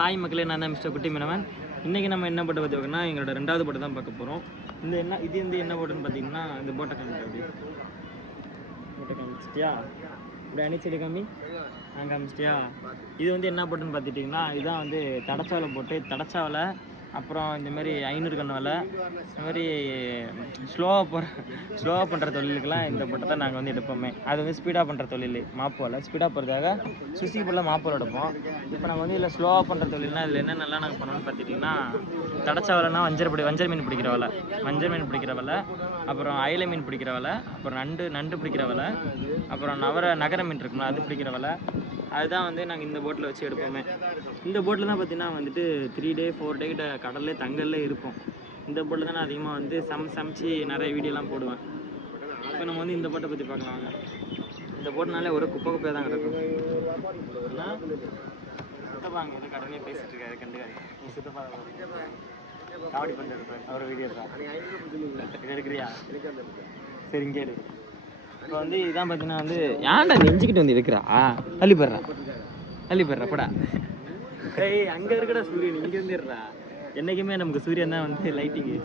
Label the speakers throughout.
Speaker 1: Hi மக்களே நான் தான் மிஸ்டர் குட்டி மீனவன் இன்றைக்கி நம்ம என்ன போட்டை பற்றி பார்க்கணும்னா எங்களோட ரெண்டாவது போட்டை தான் பார்க்க போகிறோம் இந்த என்ன இது வந்து என்ன போட்டுன்னு பார்த்தீங்கன்னா இந்த போட்டை காமிச்சு அப்படி போட்டை காமிச்சிட்டியா? இப்படி அணி காமி. நான் காமிச்சிட்டியா? இது வந்து என்ன போட்டுன்னு பார்த்துட்டிங்கன்னா இதுதான் வந்து தடச்சாவில் போட்டு தடச்சாவில் அப்புறம் இந்த மாதிரி ஐநூறு கண்ணு வலை. இந்த மாதிரி ஸ்லோவாக போகிற ஸ்லோவாக பண்ணுற தொழிலுக்கெல்லாம் இந்த பட்டத்தை தான் நாங்கள் வந்து எடுப்போமே. அது வந்து ஸ்பீடாக பண்ணுற தொழில் மாப்பு வலை. ஸ்பீடாக போகிறதுக்காக சுசி ஃபுல்லாக மாப்பு எடுப்போம். இப்போ நாங்கள் வந்து இதில் ஸ்லோவாக பண்ணுற தொழில்னா இதில் என்னென்னலாம் நாங்கள் பண்ணணும்னு பார்த்துட்டிங்கன்னா தடச்ச வலைனா வஞ்சர் பிடி வஞ்சர் மீன் பிடிக்கிற வலை. வஞ்சர் மீன் பிடிக்கிற வலை. அப்புறம் அயிலை மீன் பிடிக்கிற வலை. அப்புறம் நண்டு நண்டு பிடிக்கிற வலை. அப்புறம் நவர நகர மீன் இருக்கும்ல அது பிடிக்கிற வலை. அதுதான் வந்து நாங்கள் இந்த போட்டில் வச்சு எடுப்போமே. இந்த போட்டில் தான் பார்த்தீங்கன்னா வந்துட்டு த்ரீ டே ஃபோர் டே கிட்ட கடல்லே தங்கல்ல இருப்போம். இந்த போட்டில் தான் நான் அதிகமாக வந்து சம் சமைச்சு நிறைய வீடியோலாம் போடுவேன். இப்போ நம்ம வந்து இந்த போட்டை பற்றி பார்க்கலாம் வாங்க. இந்த போட்டுனாலே ஒரு குப்பை குப்பையாக தான் கிடக்கும். சித்தப்பா அங்கே வந்து கடனே பேசிட்டு இருக்காரு கண்டுக்காரு நீ சித்தப்பா காவடி பண்ணிட்டு அவர் வீடியோ தான் எடுக்கிறியா சரி இங்கே எடுக்கிறேன் இப்போ வந்து இதான் பார்த்தீங்கன்னா வந்து ஏன்டா நெஞ்சுக்கிட்டு வந்து இருக்கிறா? அள்ளி போடுறா அள்ளி போடுறா போடா. ஏய் அங்கே இருக்கடா சூரியன் இங்கே வந்துடுறா என்றைக்குமே நமக்கு சூரியன் தான் வந்து லைட்டிங்கு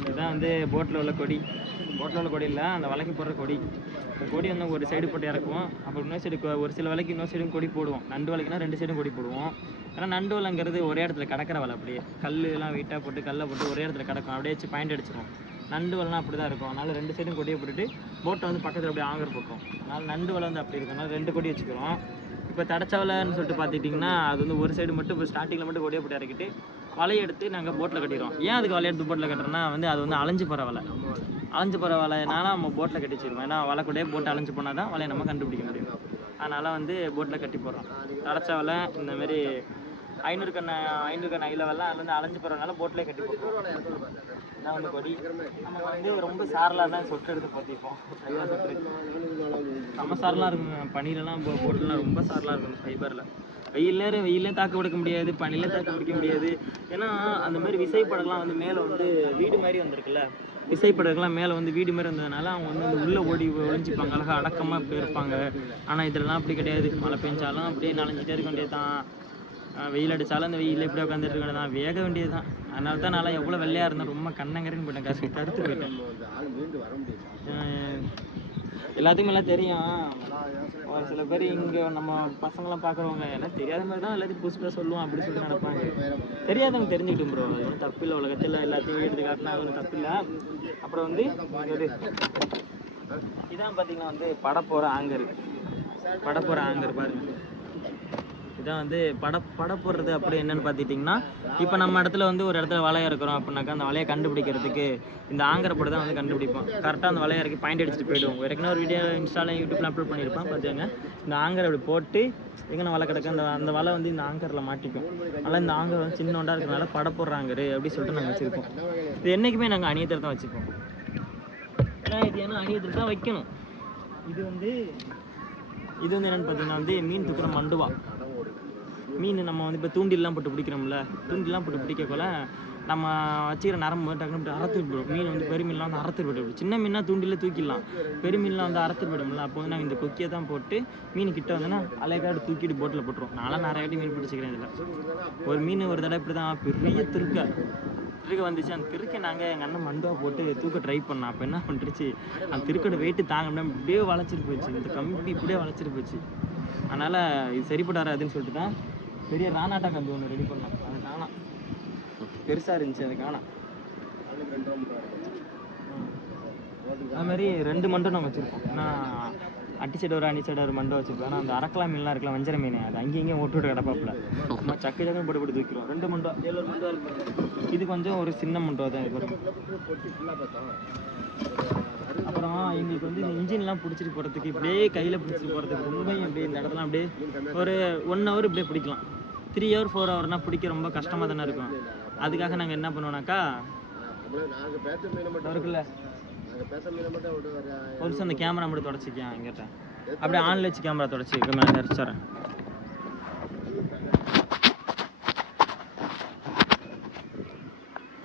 Speaker 1: இதுதான் வந்து போட்டில் உள்ள கொடி. போட்டில் உள்ள கொடி இல்லை அந்த வலைக்கு போடுற கொடி. இந்த கொடி வந்து ஒரு சைடு போட்டு இறக்குவோம். அப்புறம் இன்னொரு சைடு ஒரு சில வலைக்கு இன்னொரு சைடும் கொடி போடுவோம். நண்டு வலைக்குனா ரெண்டு சைடும் கொடி போடுவோம். ஏன்னா நண்டு வலைங்கிறது ஒரே இடத்துல கிடக்கிற வலை அப்படியே. கல் எல்லாம் வெயிட்டாக போட்டு கல்லை போட்டு ஒரே இடத்துல கிடக்கும். அப்படியே வச்சு பாயிண்ட் அடிச்சிடும் நண்டு வலைலாம் அப்படி தான் இருக்கும். அதனால் ரெண்டு சைடும் கொடியை போட்டுட்டு போட்டை வந்து பக்கத்தில் அப்படியே ஆங்கர் போட்டோம் அதனால் நண்டு வலை வந்து அப்படி இருக்கும். ரெண்டு கொடி வச்சுக்கிறோம். இப்போ தடச்சவலைன்னு சொல்லிட்டு பார்த்துட்டிங்கன்னா அது வந்து ஒரு சைடு மட்டும் இப்போ ஸ்டார்டிங்கில் மட்டும் கொடியை போட்டு இறக்கிட்டு வலையை எடுத்து நாங்கள் போட்டில் கட்டிடுவோம் ஏன் அதுக்கு வலையை எடுத்து போட்டில் கட்டுறோன்னா வந்து அது வந்து அலைஞ்சு போகிற வலை. அலைஞ்சு போகிற வலைனால நம்ம போட்டில் கட்டி வச்சிருவோம். ஏன்னா வலை கூடயே போட்டு அலைஞ்சு போனால் தான் வலையை நம்ம கண்டுபிடிக்க முடியும். அதனால் வந்து போட்டில் கட்டி போடுறோம். தடச்ச வலை ஐநூறு கண்ண ஐநூறு கண்ண ஐல வலை அது வந்து அலைஞ்சு போகிறதுனால போட்டிலே கட்டி போடுறோம் கொடி நம்ம வந்து ரொம்ப சாரலாக தான் சொட்டு எடுத்து ஃபைபர் சொட்டு செம்ம சாரலாக இருக்கும் பனிலலாம் போட்டுலாம் ரொம்ப சாரலாக இருக்கும் ஃபைபரில் வெயிலே வெயிலே தாக்கு பிடிக்க முடியாது பனிலே தாக்கு பிடிக்க முடியாது. ஏன்னா அந்த மாதிரி விசைப்படலாம் வந்து மேலே வந்து வீடு மாதிரி வந்திருக்குல்ல. விசைப்படகுலாம் மேலே வந்து வீடு மாதிரி இருந்ததுனால அவங்க வந்து உள்ளே ஓடி ஒழிஞ்சிப்பாங்க அழகாக அடக்கமாக இப்படி இருப்பாங்க ஆனால் இதெல்லாம் அப்படி கிடையாது. மழை பெஞ்சாலும் அப்படியே நனைஞ்சிட்டே இருக்க வேண்டியது தான் வெயில் அடித்தாலும் அந்த வெயிலில் இப்படி உட்காந்துட்டு இருக்கணும். தான் வேக வேண்டியது தான் அதனால தான் நான் எவ்வளோ வெள்ளையாக இருந்தேன். ரொம்ப கண்ணங்கரைன்னு போயிட்டேன். கசு கருத்து போயிட்டேன். எல்லாத்துக்கும் எல்லாம் தெரியும். ஒரு சில பேர் இங்கே நம்ம பசங்களாம் பார்க்குறவங்க எல்லாம் தெரியாத மாதிரி தான் எல்லாத்தையும் புதுசு புதுசாக சொல்லுவோம் அப்படி சொல்லி நடப்பாங்க தெரியாதவங்க தெரிஞ்சுக்கிட்டும் ப்ரோ அது ஒன்றும் தப்பு இல்லை. உலகத்தில் எல்லாத்தையும் எடுத்து காட்டினா அது ஒன்றும் தப்பு இல்லை. அப்புறம் வந்து இதான் பார்த்தீங்கன்னா வந்து பட போகிற ஆங்கர். பட போகிற ஆங்கர் பாருங்க. இதான் வந்து பட பட போடுறது அப்படி என்னன்னு பார்த்துட்டிங்கன்னா இப்போ நம்ம இடத்துல வந்து ஒரு இடத்துல வலையை இருக்கிறோம் அப்படின்னாக்கா அந்த வலையை கண்டுபிடிக்கிறதுக்கு இந்த ஆங்கரை போட்டு தான் வந்து கண்டுபிடிப்போம். கரெக்டாக அந்த வலையை இறக்கி பாயிண்ட் அடிச்சுட்டு போயிடுவோம். ஏற்கனவே ஒரு வீடியோ இன்ஸ்டால யூடியூப்ல அப்லோட் பண்ணியிருப்பேன். பார்த்துக்கங்க இந்த ஆங்கர் அப்படி போட்டு எங்கே வலை கிடக்கு அந்த அந்த வலை வந்து இந்த ஆங்கரில் மாட்டிக்கும். அதனால் இந்த ஆங்கர் வந்து சின்னோண்டா இருக்கிறனால பட போடுற ஆங்கர் சொல்லிட்டு நாங்கள் வச்சுருக்கோம் இது என்றைக்குமே நாங்கள் அணியத்தில் தான் வச்சுப்போம் ஏன்னா இது ஏன்னா அணியத்தில் தான் வைக்கணும். இது வந்து இது வந்து என்னென்னு பார்த்தீங்கன்னா வந்து மீன் தூக்குற மண்டுவா. மீன் நம்ம வந்து இப்போ தூண்டில்லாம் போட்டு பிடிக்கிறோம்ல தூண்டில்லாம் போட்டு பிடிக்கக்குள்ள நம்ம வச்சுக்கிற நரம்பு டக்குனு இப்படி அறுத்துட்டு போயிடும் மீன் வந்து பெருமீன்லாம் வந்து அறத்துட்டு போயிடும் சின்ன மீனாக தூண்டில தூக்கிடலாம். பெருமீன்லாம் வந்து அறுத்துட்டு போயிடும்ல அப்போ வந்து நாங்கள் இந்த கொக்கியை தான் போட்டு மீன் கிட்ட வந்தோன்னா அலைக்காடு தூக்கிட்டு போட்டில் போட்டுருவோம் நான்லாம் நிறைய வாட்டி மீன் பிடிச்சிக்கிறேன் இதில். ஒரு மீன் ஒரு தடவை இப்படி தான் பெரிய திருக்க. திருக்க வந்துச்சு. அந்த திருக்கை நாங்கள் எங்கள் அண்ணன் மண்டுவாக போட்டு தூக்க ட்ரை பண்ணோம். அப்போ என்ன பண்ணிருச்சு அந்த திருக்கோட வெயிட்டு தாங்க முடியாமல் இப்படியே வளைச்சிட்டு போச்சு இந்த கம்பி இப்படியே வளைச்சிட்டு போச்சு அதனால் இது சரிப்பட்டு வராதுன்னு சொல்லிட்டு தான் பெரிய ராணாட்டா கம்பி ஒன்று ரெடி பண்ணோம் அது காணாம். பெருசாக இருந்துச்சு அது காணாம். அது மாதிரி ரெண்டு மண்டை நாங்கள் வச்சுருக்கோம். ஏன்னா அட்டி சைடு ஒரு அணி சைடு ஒரு மண்டை வச்சுருக்கோம். ஆனால் அந்த அரக்கலாம் மீன்லாம் இருக்கலாம் வஞ்சர மீன் அது அங்கேயும் இங்கேயும் ஓட்டு விட்டு கிடப்பாப்புல. சும்மா சக்கு சக்கு போட்டு போட்டு தூக்கிடுவோம். ரெண்டு மண்டோ. ஏழு ஒரு மண்டோ இருக்கு இது கொஞ்சம் ஒரு சின்ன மண்டோ தான் இது வரும் அப்புறம் எங்களுக்கு வந்து இந்த இன்ஜின்லாம் பிடிச்சிட்டு போகிறதுக்கு இப்படியே கையில் பிடிச்சிட்டு போகிறதுக்கு ரொம்ப அப்படியே இந்த இடத்துல அப்படியே ஒரு ஒன் ஹவர் இப்படியே பிடிக்கலாம். த்ரீ ஹவர் ஃபோர் ஹவர்னா பிடிக்க ரொம்ப கஷ்டமாக தானே இருக்கும். அதுக்காக நாங்கள் என்ன பண்ணுவோம்னாக்கா இருக்குல்ல ஒரு நிமிஷம் அந்த கேமரா மட்டும் தொடச்சிக்கேன் எங்கிட்ட அப்படியே ஆன்ல வச்சு கேமரா தொடச்சி கேமரா அடிச்சிடறேன்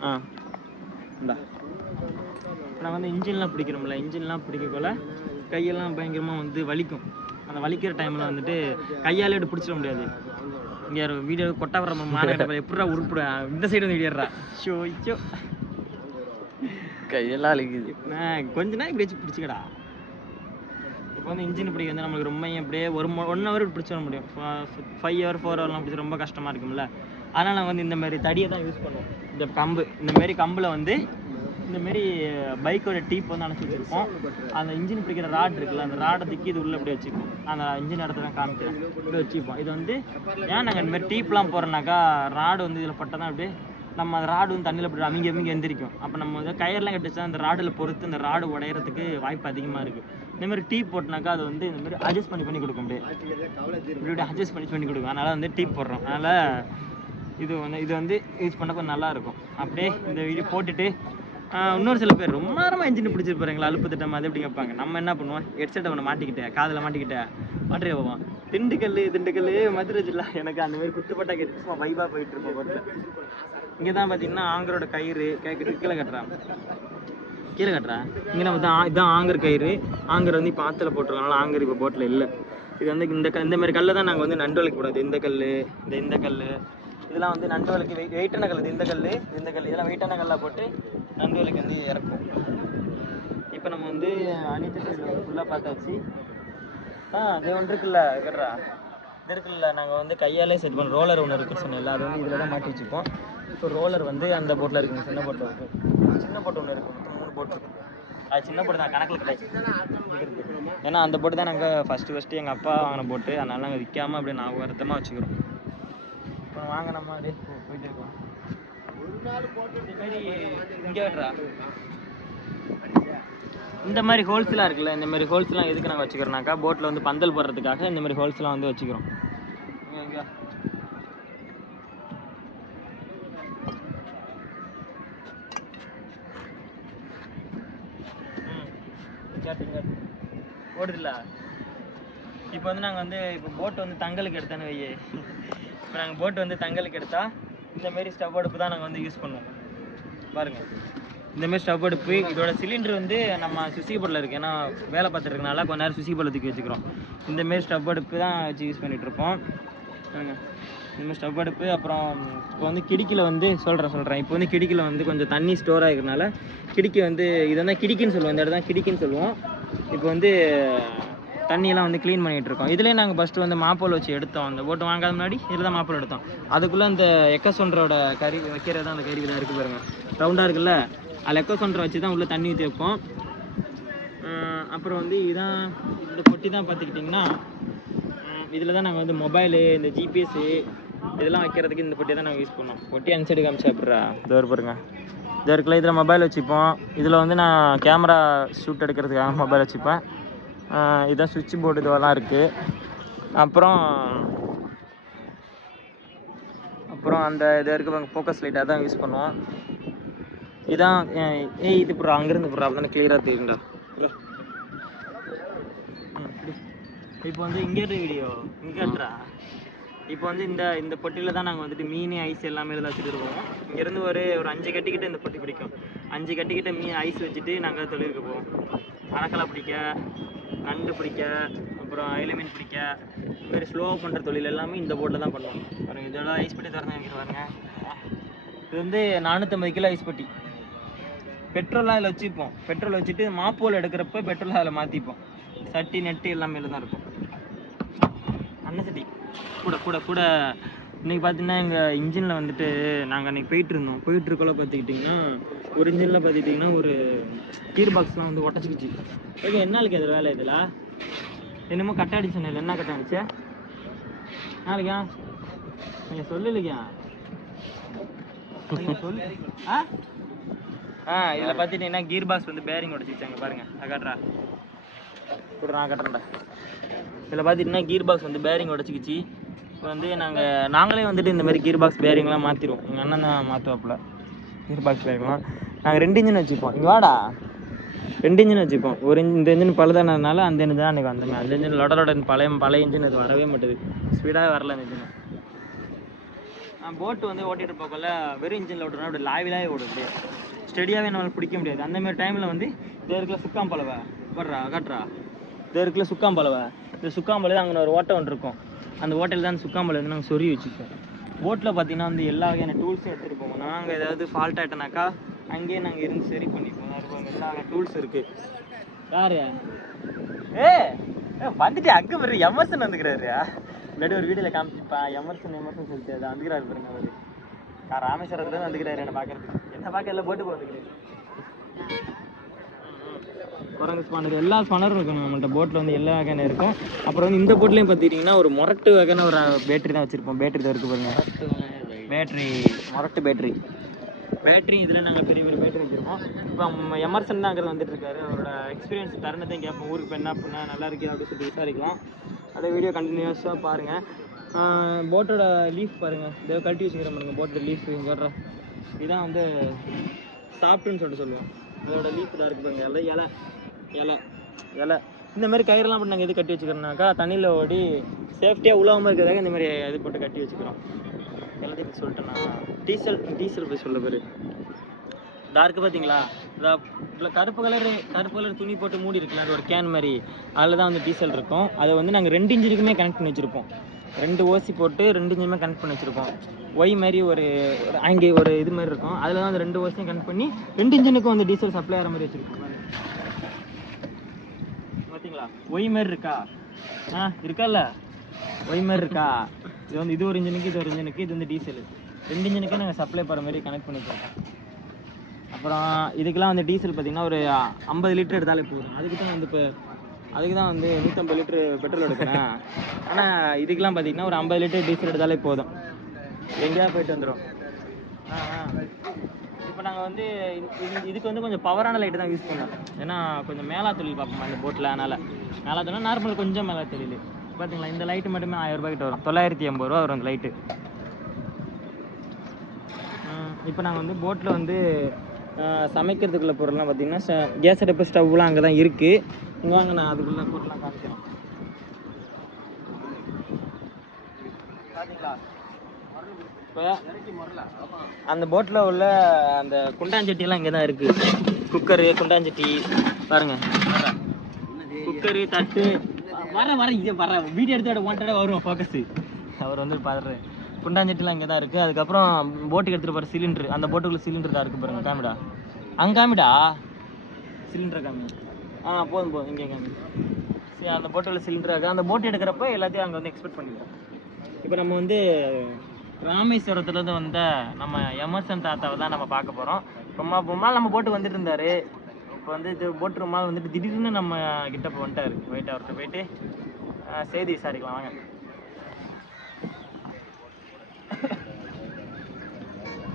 Speaker 1: ஆ இந்தா. நான் வந்து இன்ஜின்லாம் பிடிக்கிறோம்ல இன்ஜின்லாம் பிடிக்கக்குள்ள கையெல்லாம் பயங்கரமாக வந்து வலிக்கும். அந்த வலிக்கிற டைமில் வந்துட்டு கையாலே எடுத்து பிடிச்சிட முடியாது. இங்கே வீடியோ கொட்டா வர மாநகர எப்படா உருப்பிட இந்த சைடு வந்து வீடியோடுறா ஷோ ஐயோ
Speaker 2: கையெல்லாம் அழுகுது.
Speaker 1: கொஞ்ச நேரம் இப்படி வச்சு பிடிச்சிக்கடா. இப்போ வந்து இன்ஜின் பிடிக்க வந்து நம்மளுக்கு ரொம்ப அப்படியே ஒரு ஒன் ஹவர் பிடிச்சி வர முடியும். ஃபைவ் ஹவர் ஃபோர் ஹவர்லாம் பிடிச்சி ரொம்ப கஷ்டமாக இருக்கும்ல. அதனால் வந்து இந்த மாதிரி தடியை தான் யூஸ் பண்ணுவோம். இந்த கம்பு இந்த மாதிரி கம்பில் வந்து இந்த மாரி பைக்கோட டீப் வந்து அணைச்சி வச்சிருப்போம் அந்த இன்ஜின் பிடிக்கிற ராட் இருக்குல்ல அந்த ராடை திக்கி இது உள்ளே இப்படி வச்சுப்போம் அந்த இன்ஜின் இடத்துல நான் காமிக்கிறேன். இப்படி வச்சுப்போம். இது வந்து ஏன் நாங்கள் இந்தமாரி டீப்லாம் போகிறோம்னாக்கா ராடு வந்து இதில் பட்டால் தான் அப்படியே நம்ம அந்த ராடு வந்து தண்ணியில் போட்டு அமைங்க அமைங்க எந்திரிக்கும். அப்போ நம்ம வந்து கயிறுலாம் கட்டுச்சா அந்த ராடில் பொறுத்து அந்த ராடு உடையிறதுக்கு வாய்ப்பு அதிகமாக இருக்குது இந்தமாதிரி டீப் போட்டனாக்கா அது வந்து இந்தமாதிரி அட்ஜஸ்ட் பண்ணி பண்ணி கொடுக்கும் முடியாது இப்படி அட்ஜஸ்ட் பண்ணி பண்ணி கொடுக்கும். அதனால் வந்து டீப் போடுறோம். அதனால் இது வந்து இது வந்து யூஸ் பண்ண கொஞ்சம் நல்லாயிருக்கும் அப்படியே இந்த வீடியோ போட்டுட்டு இன்னொரு சில பேர் ரொம்ப நேரமாக இன்ஜின் பிடிச்சிருப்பாருங்களா அலுப்பு திட்டம் அது எப்படி கேட்பாங்க? நம்ம என்ன பண்ணுவோம்? ஹெட்செட்டை ஒன்று மாட்டிக்கிட்டேன் காதில் மாட்டிக்கிட்டேன் மாட்டே போவோம். திண்டுக்கல் திண்டுக்கல் மதுரை ஜில்லா எனக்கு அந்த மாதிரி குத்துப்பட்டா கேட்டு சும்மா வைபாக போயிட்டு இருப்போம் இங்கே தான் பார்த்தீங்கன்னா ஆங்கரோட கயிறு கேட்குறது கீழே கட்டுறான். கீழே கட்டுறா? இங்கே நம்ம தான் இதுதான் ஆங்கர் கயிறு. ஆங்கர் வந்து இப்போ ஆற்றுல போட்டிருக்கனால ஆங்கர் இப்போ போட்டில் இல்லை. இது வந்து இந்த க- இந்த மாதிரி கல்லை தான் நாங்கள் வந்து நண்டு வலைக்கு போடுறது இந்த கல் இந்த இந்த கல் இதெல்லாம் வந்து நண்டு வலைக்கு வெயிட் வெயிட்டான கல் இந்த கல் இந்த கல் இதெல்லாம் வெயிட்டான கல்லாக போட்டு நண்டு வலைக்கு வந்து இறக்கும். இப்போ நம்ம வந்து அனைத்து சைடில் ஃபுல்லாக பார்த்தாச்சு. ஆ அது ஒன்று இருக்குல்ல கேட்றா இது இருக்குல்ல நாங்கள் வந்து கையாலே செட் பண்ணோம் ரோலர் ஒன்று இருக்குன்னு சொன்னேன் அது வந்து இதில் தான் மாட்டி வச்சுப்போம் இப்போ ரோலர் வந்து அந்த போட்டில் இருக்குங்க சின்ன போட்டில் இருக்குது சின்ன போட்டு ஒன்று இருக்குது மொத்தம் மூணு போட்டு இருக்குது அது சின்ன போட்டு தான் கணக்கில் கிடையாது. ஏன்னா அந்த போட்டு தான் நாங்கள் ஃபஸ்ட்டு ஃபஸ்ட்டு எங்கள் அப்பா வாங்கின போட்டு அதனால் நாங்கள் விற்காம அப்படியே ஞாபகத்தமாக வச்சுக்கிறோம். இப்போ வாங்க நம்ம அப்படியே போயிட்டு இருக்கோம் இந்த மாதிரி ஹோல்ஸ்லாம் இருக்குல்ல இந்த மாதிரி ஹோல்ஸ்லாம் எதுக்கு நாங்கள் வச்சுக்கிறோம்னாக்கா போட்டில் வந்து பந்தல் போடுறதுக்காக இந்த மாதிரி ஹோல்ஸ்லாம் வந்து வச்சுக்கிறோம். ஓடுதுல்ல இப்போ வந்து நாங்கள் வந்து இப்போ போட் வந்து தங்கலுக்கு எடுத்தேன்னு வையே. இப்போ நாங்கள் போட்டு வந்து தங்கலுக்கு எடுத்தால் இந்தமாரி ஸ்டவ் அடுப்பு தான் நாங்கள் வந்து யூஸ் பண்ணுவோம். பாருங்கள் இந்தமாரி ஸ்டவ் அடுப்பு இதோட சிலிண்டர் வந்து நம்ம சுசி போட்டில் இருக்குது ஏன்னா வேலை பார்த்துருக்கனால கொஞ்ச நேரம் சுசி போட்டில் தூக்கி வச்சுக்கிறோம். இந்தமாரி ஸ்டவ் அடுப்பு தான் வச்சு யூஸ் பண்ணிகிட்ருப்போம் இருப்போம் ஸ்டவ் அடுப்பு அப்புறம் இப்போ வந்து கிடிக்கில் வந்து சொல்கிறேன் சொல்கிறேன் இப்போ வந்து கிடிக்கில் வந்து கொஞ்சம் தண்ணி ஸ்டோர் ஆகிக்கிறனால கிடிக்கி வந்து இது வந்து கிடிக்கின்னு சொல்லுவோம். இந்த இடம் தான் கிடிக்கின்னு சொல்லுவோம். இப்போ வந்து தண்ணியெல்லாம் வந்து க்ளீன் பண்ணிகிட்டு இருக்கோம் இதுலேயே நாங்கள் ஃபஸ்ட்டு வந்து மாப்போல் வச்சு எடுத்தோம். அந்த போட்டு வாங்காத முன்னாடி இதில் தான் மாப்போல் எடுத்தோம். அதுக்குள்ளே அந்த எக்க சொன்றோட கறி வைக்கிறது தான் அந்த கறி தான் இருக்குது பாருங்கள் ரவுண்டாக இருக்குல்ல? அதில் எக்கசொன்றை வச்சு தான் உள்ளே தண்ணி ஊற்றி வைப்போம். அப்புறம் வந்து இதான் இந்த பொட்டி தான் பார்த்துக்கிட்டிங்கன்னா இதில் தான் நாங்கள் வந்து மொபைலு இந்த ஜிபிஎஸ்ஸு இதெல்லாம் வைக்கிறதுக்கு இந்த பொட்டியை தான் நாங்கள் யூஸ் பண்ணோம். பொட்டி அந்த சைடு காமிச்சா அப்படிரா இதோ பாருங்க. இதோ இருக்குல்ல இதில் மொபைல் வச்சுப்போம். இதில் வந்து நான் கேமரா ஷூட் எடுக்கிறதுக்காக மொபைல் வச்சுப்பேன். இதான் சுவிட்ச் போர்டு இதெல்லாம் இருக்குது அப்புறம் அப்புறம் அந்த இது இருக்க ஃபோக்கஸ் லைட் அதான் யூஸ் பண்ணுவோம். இதான் ஏய், இது ப்ரோ அங்கேருந்து ப்ரோ அப்போ கிளியராக தெரியுங்கடா இப்போ வந்து இங்கே வீடியோ இங்கேட்ரா இப்போ வந்து இந்த இந்த பொட்டியில் தான் நாங்கள் வந்துட்டு மீன் ஐஸ் எல்லாமே இதில் வச்சுட்டு இருக்கோம். இங்கேருந்து ஒரு ஒரு அஞ்சு கட்டிக்கிட்ட இந்த பொட்டி பிடிக்கும். அஞ்சு கட்டிக்கிட்ட மீன் ஐஸ் வச்சுட்டு நாங்கள் தொழிலுக்கு போவோம். அறக்கலை பிடிக்க நண்டு பிடிக்க அப்புறம் அயில பிடிக்க இதுமாதிரி மாதிரி ஸ்லோவாக பண்ணுற தொழில் எல்லாமே இந்த போட்டில் தான் பண்ணுவோம் பாருங்க இதெல்லாம் ஐஸ் பெட்டி திறந்து வைக்கிற இது வந்து நானூற்றம்பது கிலோ ஐஸ் பெட்டி. பெட்ரோல்லாம் அதில் வச்சுப்போம். பெட்ரோல் வச்சுட்டு மாப்போல் எடுக்கிறப்ப பெட்ரோல் அதில் மாற்றிப்போம் சட்டி நெட்டு எல்லாமே இதில் தான் இருக்கும். அண்ணன் சட்டி. கூட கூட கூட. இன்றைக்கி பார்த்தீங்கன்னா எங்கள் இன்ஜினில் வந்துட்டு நாங்கள் அன்றைக்கி போயிட்டுருந்தோம் போயிட்டுருக்கோல பார்த்துக்கிட்டிங்கன்னா ஒரு இன்ஜினில் பார்த்துக்கிட்டிங்கன்னா ஒரு கீர் பாக்ஸ்லாம் வந்து உடச்சிக்கிச்சு ஓகே என்ன நாளைக்கு அது வேலை இதில்? என்னமோ கட் ஆடிச்சு சொன்னேன் என்ன கட் ஆடிச்சு நாளைக்கா நீங்கள் சொல்லலையா நீங்க சொல்லு. ஆ? ஆ இதில் பார்த்துட்டிங்கன்னா கீர் பாக்ஸ் வந்து பேரிங் உடச்சிச்சாங்க பாருங்க. நான் காட்டுறா. கூட நான் கட்டுறேன்டா. இதில் பார்த்துட்டிங்கன்னா கீர் பாக்ஸ் வந்து பேரிங் உடச்சிக்கிச்சு இப்போ வந்து நாங்கள் நாங்களே வந்துட்டு இந்த மாதிரி கீர் பாக்ஸ் பேரிங்லாம் மாற்றிடுவோம் எங்கள் அண்ணன் தான் மாற்றுவாப்புல கியர் பாக்ஸில் இருக்கலாம் நாங்கள் ரெண்டு இன்ஜின் வச்சுப்போம். இங்கே வாடா. ரெண்டு இன்ஜின் வச்சுப்போம். ஒரு இன்ஜின் இந்த இன்ஜின் பழுதானதுனால அந்த இன்ஜின் தான் அன்றைக்கி வந்தேன் அந்த இன்ஜின் லொட பழைய பழைய இன்ஜின் அது வரவே மாட்டேது. ஸ்பீடாக வரல அந்த இன்ஜின் போட்டு வந்து ஓட்டிகிட்டு போகல வெறும் இன்ஜினில் ஓட்டுறோம் அப்படி லாவிலாவே ஓடுது. ஸ்டெடியாகவே நம்மளால் பிடிக்க முடியாது. அந்தமாரி டைமில் வந்து இதே இருக்குல்ல சுக்காம் பழவை போடுறா காட்டுறா. இதே இருக்குல்ல சுக்காம் பழவை இந்த சுக்காம் அங்கே ஒரு ஓட்டை ஒன்று இருக்கும். அந்த ஓட்டையில் தான் சுக்காம்பல் வந்து நாங்கள் சொறி வச்சுப்போம். போட்டில் பார்த்தீங்கன்னா வந்து எல்லா வகையான டூல்ஸும் எடுத்துகிட்டு போவோம். நாங்கள் ஏதாவது ஃபால்ட் ஆகிட்டனாக்கா அங்கேயே நாங்கள் இருந்து சரி பண்ணிப்போம். அது பாருங்க, எல்லா டூல்ஸ் இருக்குது யார் ஏ ஏ, வந்துட்டு அங்கே பாரு எமர்சன் வந்துக்கிறாரு இல்லாட்டி ஒரு வீடியோவில் காமிச்சிப்பா எமர்சன் எமர்சன் சொல்லிட்டு அது வந்துக்கிறாரு பாருங்க அவர் நான் ராமேஸ்வரத்துல தான் வந்துக்கிறாரு என்னை பார்க்குறதுக்கு என்ன பார்க்க எல்லாம் போட்டு போகிறதுக்கு குரங்கு ஸ்பானர் எல்லா ஸ்பானரும் இருக்கும் நம்மள்ட்ட. போட்டில் வந்து எல்லா வகையான இருக்கும். அப்புறம் வந்து இந்த போட்லேயும் பார்த்துக்கிட்டிங்கன்னா ஒரு முரட்டு வகையான ஒரு பேட்டரி தான் வச்சுருப்போம். பேட்டரி தான் இருக்குது பாருங்க. பேட்டரி முரட்டு பேட்டரி பேட்டரி இதில் நாங்கள் பெரிய பெரிய பேட்டரி வச்சுருக்கோம். இப்போ எமர்சன் தான் அங்கே வந்துட்டு இருக்காரு. அவரோட எக்ஸ்பீரியன்ஸ் தருணத்தையும் கேட்போம். ஊருக்கு இப்போ என்ன பண்ண நல்லா இருக்கு அப்படின்னு சொல்லி விசாரிக்கலாம். அதை வீடியோ கண்டினியூஸாக பாருங்கள் போட்டோட லீஃப் பாருங்கள் இதை கழட்டி வச்சுக்கிற பாருங்கள் போட்டோட லீஃப் சொல்கிற இதான் வந்து சாப்பிட்டுன்னு சொல்லிட்டு சொல்லுவோம். அதோட லீஃப் தான் இருக்குது பாருங்கள் எல்லாம் இலை. இலை. இலை. இந்த மாதிரி கயிறெல்லாம் போட்டு நாங்கள் எது கட்டி வச்சுக்கிறோம்னாக்கா தண்ணியில் ஓடி சேஃப்டியாக உழவாமல் இருக்கிறதாக இந்த மாதிரி இது போட்டு கட்டி வச்சுக்கிறோம். எல்லாத்தையும் இப்போ சொல்லிட்டேன் நான். டீசல் டீசல் போய் சொல்ல பேர். டார்க்கு பார்த்தீங்களா இதா இதில் கருப்பு கலர் கருப்பு கலர் துணி போட்டு மூடி இருக்குல்ல அது ஒரு கேன் மாதிரி. அதில் தான் வந்து டீசல் இருக்கும். அதை வந்து நாங்கள் ரெண்டு இன்ஜினுக்குமே கனெக்ட் பண்ணி வச்சுருப்போம். ரெண்டு ஓசி போட்டு ரெண்டு இன்ஜினுமே கனெக்ட் பண்ணி வச்சுருப்போம். ஒய் மாதிரி ஒரு அங்கே ஒரு இது மாதிரி இருக்கும். அதில் தான் அந்த ரெண்டு ஓசியும் கனெக்ட் பண்ணி ரெண்டு இன்ஜினுக்கும் வந்து டீசல் சப்ளை ஆகிற மாதிரி வச்சுருக்கோம். ஒய் மாதிரி இருக்கா? ஆ இருக்கால்ல? ஒய் மாதிரி இருக்கா? இது வந்து இது ஒரு இன்ஜினுக்கு இது ஒரு இன்ஜினுக்கு இது வந்து டீசல் ரெண்டு இன்ஜினுக்கு நாங்கள் சப்ளை போகிற மாதிரி கனெக்ட் பண்ணிக்கிறோம் அப்புறம் இதுக்கெல்லாம் வந்து டீசல் பார்த்தீங்கன்னா ஒரு ஐம்பது லிட்டர் எடுத்தாலே போதும். அதுக்கு தான் வந்து இப்போ அதுக்கு தான் வந்து நூற்றம்பது லிட்டரு பெட்ரோல் எடுக்கிறேன். ஆனால் இதுக்கெல்லாம் பார்த்தீங்கன்னா ஒரு ஐம்பது லிட்டர் டீசல் எடுத்தாலே போதும். எங்கேயா போயிட்டு வந்துடும் ஆ ஆ. இப்போ நாங்கள் வந்து இது- இதுக்கு வந்து கொஞ்சம் பவரான லைட்டு தான் யூஸ் பண்ணோம் ஏன்னா கொஞ்சம் மேலா தொழில் பார்ப்போம் இந்த போட்டில் அதனால். மேலா தொழில் நார்மல் கொஞ்சம் மேலா தொழில். பார்த்தீங்களா இந்த லைட்டு மட்டுமே ஆயிரம் ரூபாய்க்கிட்ட வரும். தொள்ளாயிரத்தி எண்பது ரூபா வரும் அந்த லைட்டு இப்போ நாங்கள் வந்து போட்டில் வந்து சமைக்கிறதுக்குள்ள பொருள்லாம் பார்த்தீங்கன்னா கேஸ் அடுப்பு ஸ்டவ்லாம் அங்கே தான் இருக்குது இங்கே வாங்க நான் அதுக்குள்ளே பொருள்லாம் காமிக்கிறேன். பார்த்தீங்களா அந்த போட்டில் உள்ள அந்த குண்டாஞ்சட்டியெல்லாம் இங்கே தான் இருக்குது குக்கரு குண்டாஞ்சட்டி பாருங்க. குக்கரு தட்டு. வர வர இங்கே வர. வீடியோ எடுத்து ஒன்டே வரும் ஃபோக்கஸு அவர் வந்து பாரு குண்டாஞ்சட்டிலாம் இங்கே தான் இருக்குது அதுக்கப்புறம் போட்டுக்கு எடுத்துகிட்டு போகிற சிலிண்டர் அந்த போட்டுக்குள்ள சிலிண்டர் தான் இருக்குது பாருங்க காமிடா. அங்கே காமிடா? சிலிண்டரை காமி. ஆ போதும் போதும். இங்கே காமி. சரி அந்த போட்டில் சிலிண்டர் இருக்குது அந்த போட்டு எடுக்கிறப்ப எல்லாத்தையும் அங்கே வந்து எக்ஸ்பெக்ட் பண்ணிடுறோம் இப்போ நம்ம வந்து ராமேஸ்வரத்துலேருந்து வந்த நம்ம எமர்சன் தாத்தாவை தான் நம்ம பார்க்க போகிறோம் ரொம்ப ரொம்ப நாள் நம்ம போட்டு வந்துட்டு இருந்தாரு இப்போ வந்து இது போட்டு ரொம்ப நாள் வந்துட்டு திடீர்னு நம்ம கிட்ட இப்போ வந்துட்டாரு. போயிட்டு அவர்கிட்ட போயிட்டு செய்தி விசாரிக்கலாம் வாங்க.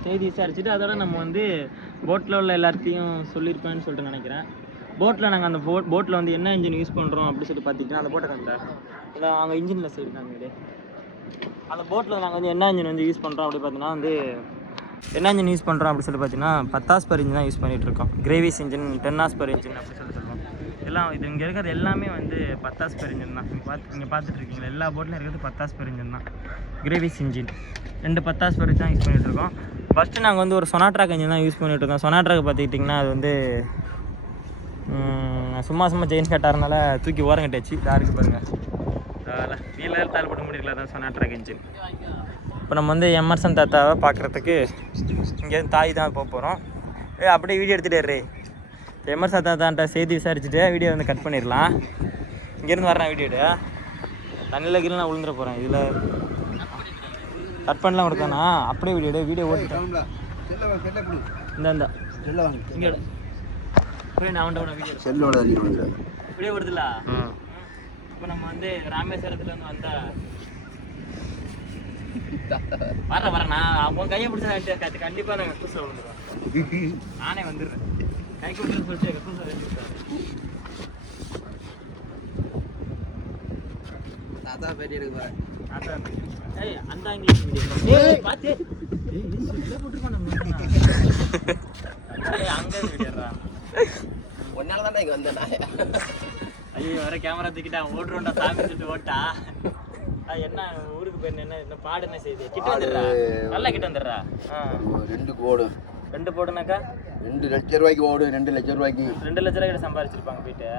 Speaker 1: செய்தி விசாரிச்சுட்டு அதோட நம்ம வந்து போட்டில் உள்ள எல்லாத்தையும் சொல்லியிருப்பேன்னு சொல்லிட்டு நினைக்கிறேன். போட்டில் நாங்கள் அந்த போட் போட்டில் வந்து என்ன இன்ஜின் யூஸ் பண்ணுறோம் அப்படின்னு சொல்லி பார்த்துக்கிட்டா அந்த போட்டை காமிட்டார் இல்லை அவங்க இன்ஜினில் சொல்லியிருக்காங்க அந்த போட்டில் நாங்கள் வந்து என்ன இன்ஜின் வந்து யூஸ் பண்ணுறோம் அப்படி பார்த்தீங்கன்னா வந்து என்ன இன்ஜின் யூஸ் பண்ணுறோம் அப்படி சொல்லி பார்த்தீங்கன்னா பத்தாஸ் பர் இன்ஜின் தான் யூஸ் பண்ணிகிட்டு இருக்கோம். கிரேவிஸ் இன்ஜின் டென்னாஸ் பர் இன்ஜின் அப்படி சொல்லி சொல்லுவோம். எல்லாம் இது இங்கே இருக்கிறது எல்லாமே வந்து பத்தாஸ் பர் இன்ஜின் தான். இங்கே பார்த்து இங்கே பார்த்துட்ருக்கீங்களா எல்லா போட்டிலும் இருக்கிறது பத்தாஸ் பர் இன்ஜின் தான் கிரேவிஸ் இன்ஜின் ரெண்டு பத்தாஸ் பர் தான் யூஸ் பண்ணிகிட்டு இருக்கோம். ஃபஸ்ட்டு நாங்கள் வந்து ஒரு சொனாட்ராக் இன்ஜின் தான் யூஸ் பண்ணிகிட்டு இருக்கோம் சொனாட்ராக் பார்த்துக்கிட்டிங்கன்னா அது வந்து சும்மா சும்மா செயின் கட்டாரனால தூக்கி ஓரம் கட்டியாச்சு. இதாக பாருங்க. தாள் போட முடியல தான் சொன்னாட்ராக் இன்ஜின் இப்போ நம்ம வந்து எமர்சன் தாத்தாவை பார்க்குறதுக்கு இங்கேருந்து தாய் தான் போக போகிறோம் ஏ அப்படியே வீடியோ எடுத்துகிட்டே எமர்சன் தாத்தான்ட்ட செய்தி விசாரிச்சுட்டு வீடியோ வந்து கட் பண்ணிடலாம். இங்கேருந்து வரேன் வீடியோ எடு தண்ணியில் கீழே நான் விழுந்துட போகிறேன் இதில் கட் பண்ணலாம் கொடுத்தானா? அப்படியே வீடியோ எடு வீடியோ ஓட்டிட்டேன் இந்த இந்த.
Speaker 2: செல்லோட
Speaker 1: வீடியோ வருதுல்ல இப்போ நம்ம வந்து ராமேஸ்வரத்துல இருந்து வந்த வர வர நான் அவன் கையை பிடிச்சா கண்டிப்பா நாங்கள் கூச விழுந்துருவோம் நானே வந்துடுறேன். கை கொடுத்து சொல்லிட்டு கூச
Speaker 2: தாத்தா பேட்டி எடுக்க போறேன்.
Speaker 1: ஏய் அந்த ஏய் சொல்ல போட்டுருப்பான் நம்ம அங்க
Speaker 2: ஒன்னால தான் இங்க வந்தேன் நான்.
Speaker 1: ஐயோ வர கேமரா தூக்கிட்டா ஓடுறோண்டா சாமி சொல்லிட்டு ஓட்டா. ஆ, என்ன ஊருக்கு போய் என்ன என்ன பாடு என்ன செய்யுது கிட்ட வந்துடுறா. நல்லா கிட்ட வந்துடுறா. ஆ.
Speaker 2: ரெண்டு கோடு.
Speaker 1: ரெண்டு போடுனாக்கா?
Speaker 2: ரெண்டு லட்சம் ரூபாய்க்கு ஓடு ரெண்டு லட்சம் ரூபாய்க்கு.
Speaker 1: ரெண்டு லட்ச ரூபாய் சம்பாரிச்சிருப்பாங்க போயிட்டு.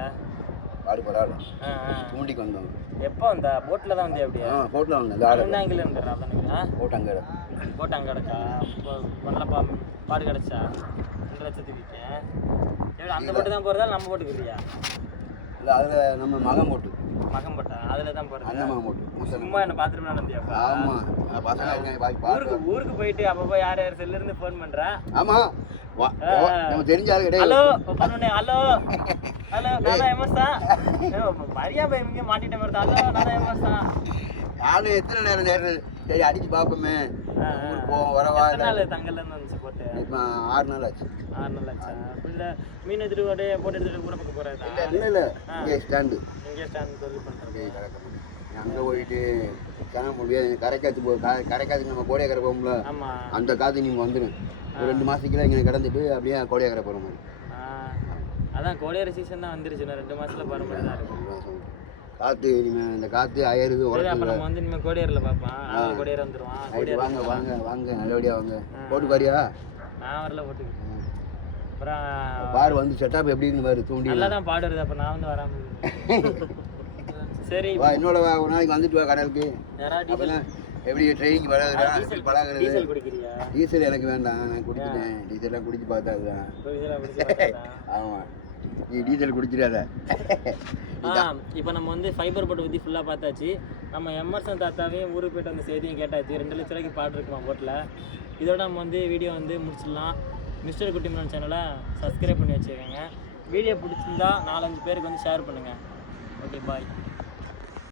Speaker 3: பாடு பரவாயில்ல
Speaker 1: ஆ ஆ.
Speaker 3: தூண்டிக்கு வந்தோம்.
Speaker 1: எப்போ வந்த? போட்டில் தான் வந்தியா அப்படியா?
Speaker 3: போட்டில் வந்தேன் காடு
Speaker 1: என்ன ஆங்கில இருந்தா அதானுங்களா
Speaker 3: போட்டாங்க
Speaker 1: போட்டு அங்கே கிடக்கா? இப்போ நல்ல பா பாடு கிடச்சா? ரெண்டு லட்சத்துக்கு அந்த போட்டு தான் போகிறதா நம்ம போட்டுக்கிறியா
Speaker 3: இல்லை அதில் நம்ம மகன் போட்டு
Speaker 1: மகம் போட்டா? அதில் தான் போகிறது
Speaker 3: அண்ணன் மகன் போட்டு
Speaker 1: சும்மா என்ன பார்த்துட்டு நடந்தியா?
Speaker 3: ஆமாம் பசங்க இருக்காங்க பாக்கி
Speaker 1: ஊருக்கு ஊருக்கு போயிட்டு அப்பப்போ யார் யார் செல்ல இருந்து ஃபோன் பண்றா?
Speaker 3: ஆமாம் நம்ம தெரிஞ்ச ஆள் கிடையாது
Speaker 1: ஹலோ பண்ணே ஹலோ. ஹலோ நானா எமஸ் தான் மரியா பை இங்க மாட்டிட்ட மாதிரி ஹலோ நானா எமஸ் தான்
Speaker 3: நானும் எத்தனை நேரம் நேரம் சரி அடிச்சு பார்ப்போமே ஊருக்கு போவோம் வரவா
Speaker 1: நாள் தங்கல்ல இருந்து வந்துச்சு போட்டு?
Speaker 3: இப்போ ஆறு நாள் ஆச்சு.
Speaker 1: ஆறு நாள் ஆச்சா? புள்ள மீன் எடுத்துட்டு அப்படியே போட்டு எடுத்துட்டு கூட பக்கம் போறாதா?
Speaker 3: இல்லை இல்லை இங்கே ஸ்டாண்டு
Speaker 1: இங்கே ஸ்டாண்ட் சொல்லி பண்றது
Speaker 3: அங்கே போயிட்டு கிளம்ப முடியாது. கரைக்காத்து போ கரைக்காத்துக்கு நம்ம கோடியக்கரை போகும்ல அந்த காற்று நீங்கள் வந்துடும் ரெண்டு மாதத்துக்குள்ள இங்கே கிடந்துட்டு அப்படியே கோடியக்கரை போகிற மாதிரி.
Speaker 1: அதான் கோடையர் சீசன் தான் வந்துருச்சு. இன்னும் ரெண்டு மாசத்துல வர மாதிரி தான் இருக்கும்
Speaker 3: காற்று இனிமேல் இந்த காற்று அயருது உரத்து
Speaker 1: நம்ம வந்து இனிமே கோடையர்ல பார்ப்பான் கோடையர் கோடையர்
Speaker 3: வாங்க வாங்க வாங்க நல்லபடியாக வாங்க. போட்டு பாரியா?
Speaker 1: நான் வரல போட்டுக்கு. அப்புறம்
Speaker 3: பாரு வந்து செட்டப் எப்படி இருக்குன்னு பாரு தூண்டி
Speaker 1: நல்லா தான் பாடுறது அப்ப நான் வந்து வராம இருக்கேன். சரி
Speaker 3: வா என்னோட வா ஒரு நாளைக்கு வந்துட்டு வா கடலுக்கு அப்போதான் எப்படி ட்ரெயினுக்கு
Speaker 1: டீசல்
Speaker 3: பழகிறது?
Speaker 1: டீசல்
Speaker 3: எனக்கு வேண்டாம் நான் குடிச்சிட்டேன். டீசல்லாம் குடிச்சு பார்த்தா அதுதான் ஆமாம் நீ டீசல் குடிச்சிடாத.
Speaker 1: இப்போ நம்ம வந்து ஃபைபர் போட்டை பற்றி ஃபுல்லாக பார்த்தாச்சு. நம்ம எமர்சன் தாத்தாவையும் ஊருக்கு போயிட்டு அந்த செய்தியும் கேட்டாச்சு. ரெண்டு லட்ச ரூபாய்க்கு பாட்டு இருக்குமா போட்டில் இதோட நம்ம வந்து வீடியோ வந்து முடிச்சிடலாம். மிஸ்டர் குட்டிமன் சேனலை சப்ஸ்கிரைப் பண்ணி வச்சுக்கோங்க. வீடியோ பிடிச்சிருந்தா நாலஞ்சு பேருக்கு வந்து ஷேர் பண்ணுங்கள் ஓகே பாய்